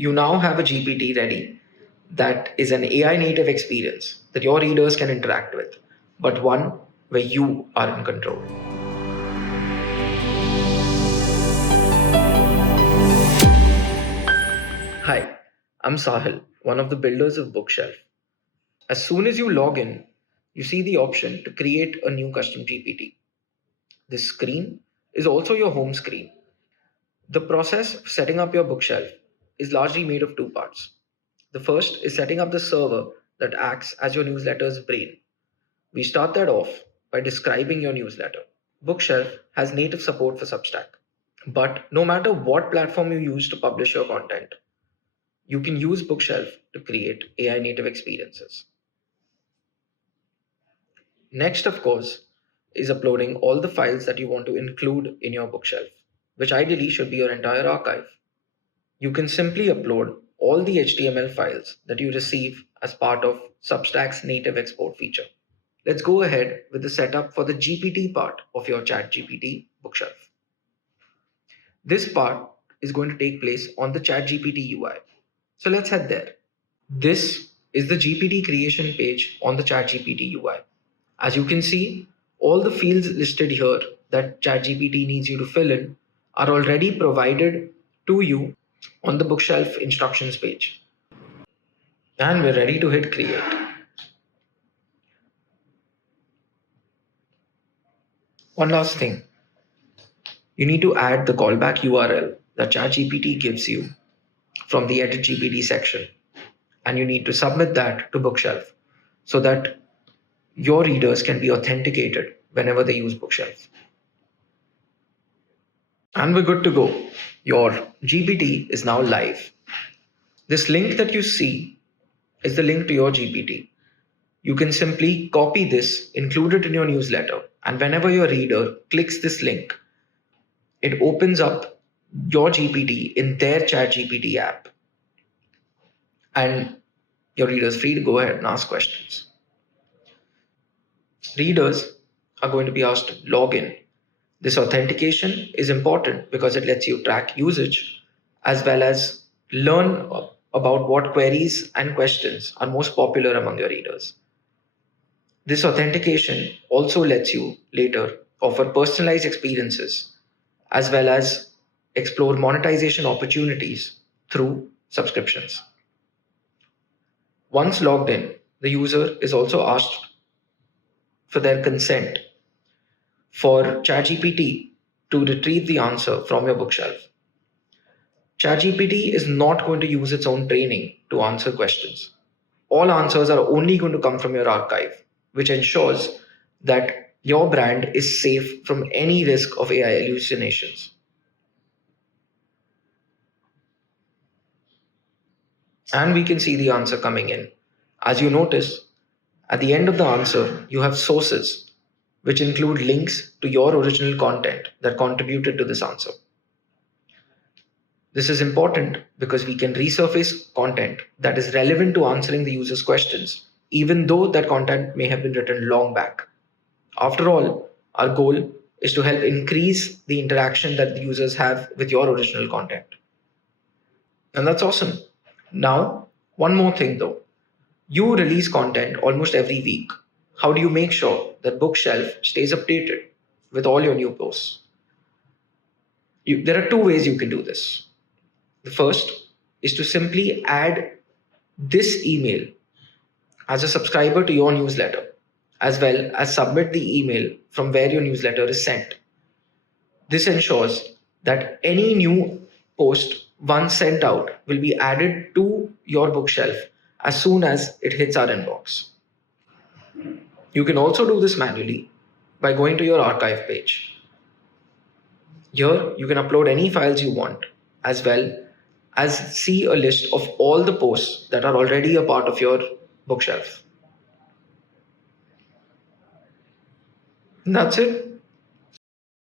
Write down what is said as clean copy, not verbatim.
You now have a GPT ready that is an AI native experience that your readers can interact with, but one where you are in control. Hi, I'm Sahil, one of the builders of Bookshelf. As soon as you log in, you see the option to create a new custom GPT. This screen is also your home screen. The process of setting up your bookshelf is largely made of two parts. The first is setting up the server that acts as your newsletter's brain. We start that off by describing your newsletter. Bookshelf has native support for Substack. But no matter what platform you use to publish your content, you can use Bookshelf to create AI native experiences. Next, of course, is uploading all the files that you want to include in your bookshelf, which ideally should be your entire archive. You can simply upload all the HTML files that you receive as part of Substack's native export feature. Let's go ahead with the setup for the GPT part of your ChatGPT bookshelf. This part is going to take place on the ChatGPT UI. So let's head there. This is the GPT creation page on the ChatGPT UI. As you can see, all the fields listed here that ChatGPT needs you to fill in are already provided to you on the bookshelf instructions page. And we're ready to hit create. One last thing, you need to add the callback URL that ChatGPT gives you from the Edit GPT section. And you need to submit that to Bookshelf so that your readers can be authenticated whenever they use Bookshelf. And we're good to go. Your GPT is now live. This link that you see is the link to your GPT. You can simply copy this, include it in your newsletter, and whenever your reader clicks this link, it opens up your GPT in their ChatGPT app. And your reader is free to go ahead and ask questions. Readers are going to be asked to log in. This authentication is important because it lets you track usage as well as learn about what queries and questions are most popular among your readers. This authentication also lets you later offer personalized experiences as well as explore monetization opportunities through subscriptions. Once logged in, the user is also asked for their consent for ChatGPT to retrieve the answer from your bookshelf. ChatGPT is not going to use its own training to answer questions. All answers are only going to come from your archive, which ensures that your brand is safe from any risk of AI hallucinations. And we can see the answer coming in. As you notice, at the end of the answer, you have sources, which include links to your original content that contributed to this answer. This is important because we can resurface content that is relevant to answering the user's questions, even though that content may have been written long back. After all, our goal is to help increase the interaction that the users have with your original content. And that's awesome. Now, one more thing though. You release content almost every week. How do you make sure that Bookshelf stays updated with all your new posts? There are two ways you can do this. The first is to simply add this email as a subscriber to your newsletter, as well as submit the email from where your newsletter is sent. This ensures that any new post once sent out will be added to your bookshelf as soon as it hits our inbox. You can also do this manually by going to your archive page. Here, you can upload any files you want, as well as see a list of all the posts that are already a part of your bookshelf. And that's it.